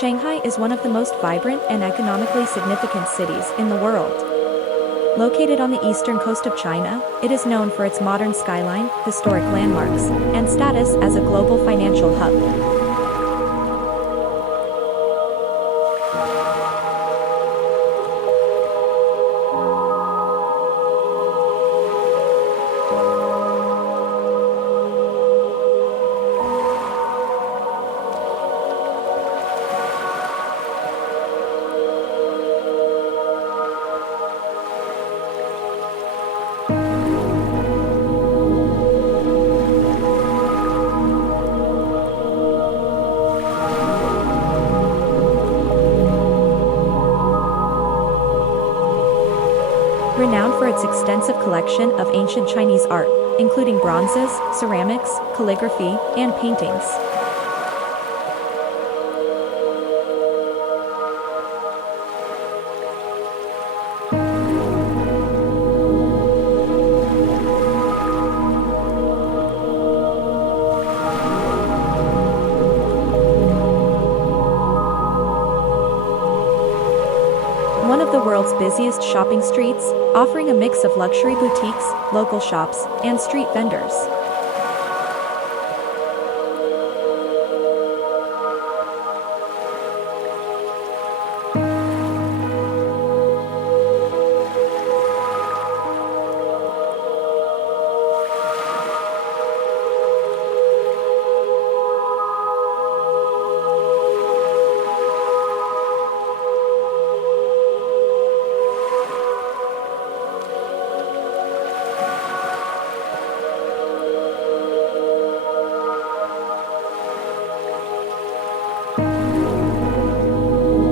Shanghai is one of the most vibrant and economically significant cities in the world. Located on the eastern coast of China, it is known for its modern skyline, historic landmarks, and status as a global financial hub. Renowned for its extensive collection of ancient Chinese art, including bronzes, ceramics, calligraphy, and paintings. One of the world's busiest shopping streets, offering a mix of luxury boutiques, local shops, and street vendors.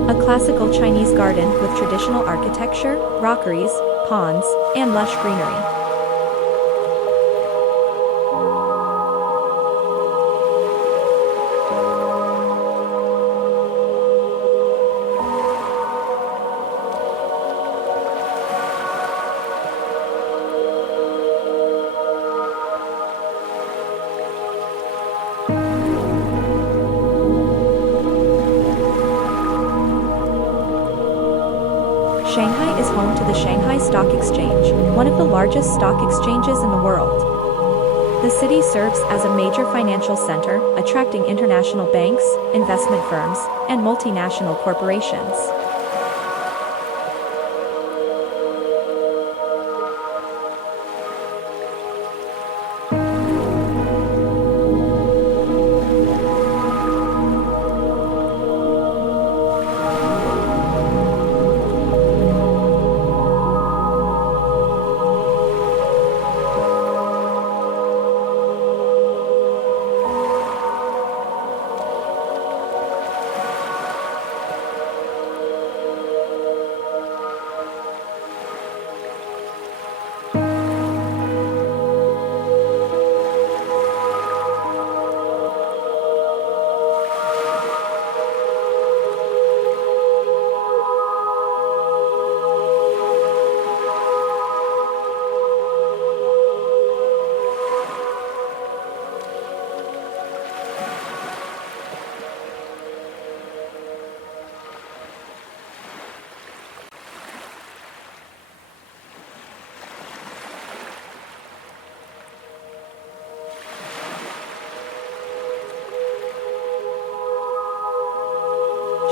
A classical Chinese garden with traditional architecture, rockeries, ponds, and lush greenery. Shanghai is home to the Shanghai Stock Exchange, one of the largest stock exchanges in the world. The city serves as a major financial center, attracting international banks, investment firms, and multinational corporations.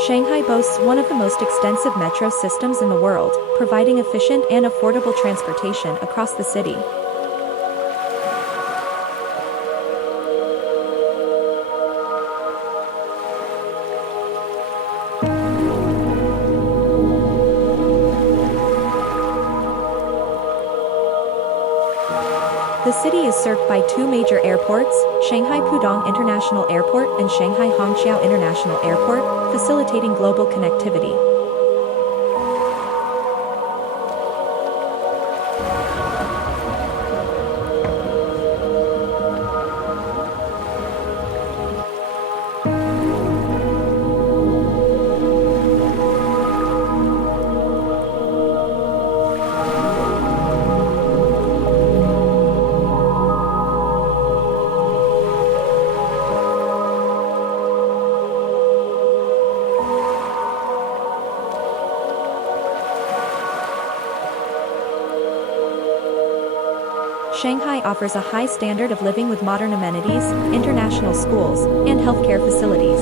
Shanghai boasts one of the most extensive metro systems in the world, providing efficient and affordable transportation across the city. The city is served by two major airports, Shanghai Pudong International Airport and Shanghai Hongqiao International Airport, facilitating global connectivity. Shanghai offers a high standard of living with modern amenities, international schools, and healthcare facilities.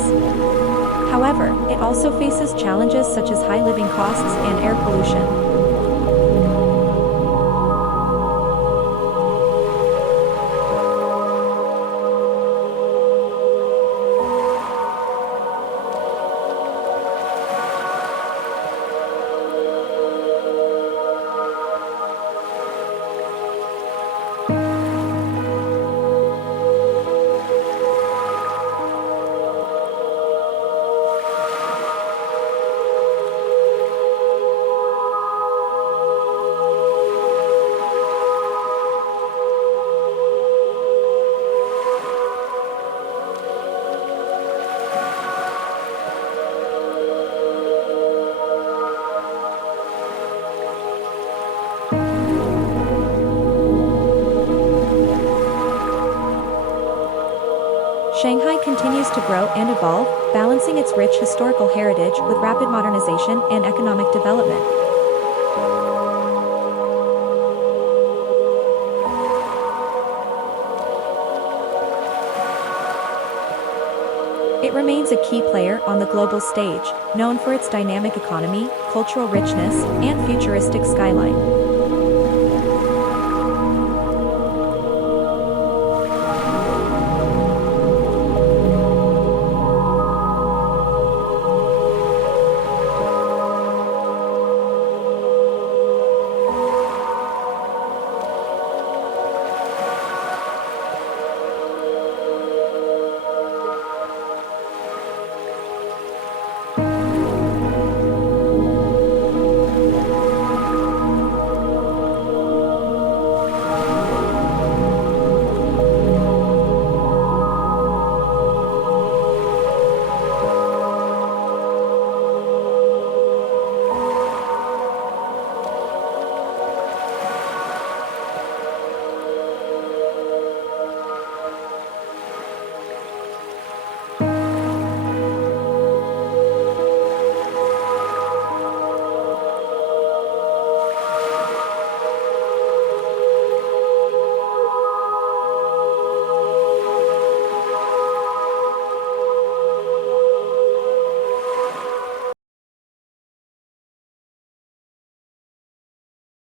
However, it also faces challenges such as high living costs and air pollution. Shanghai continues to grow and evolve, balancing its rich historical heritage with rapid modernization and economic development. It remains a key player on the global stage, known for its dynamic economy, cultural richness, and futuristic skyline.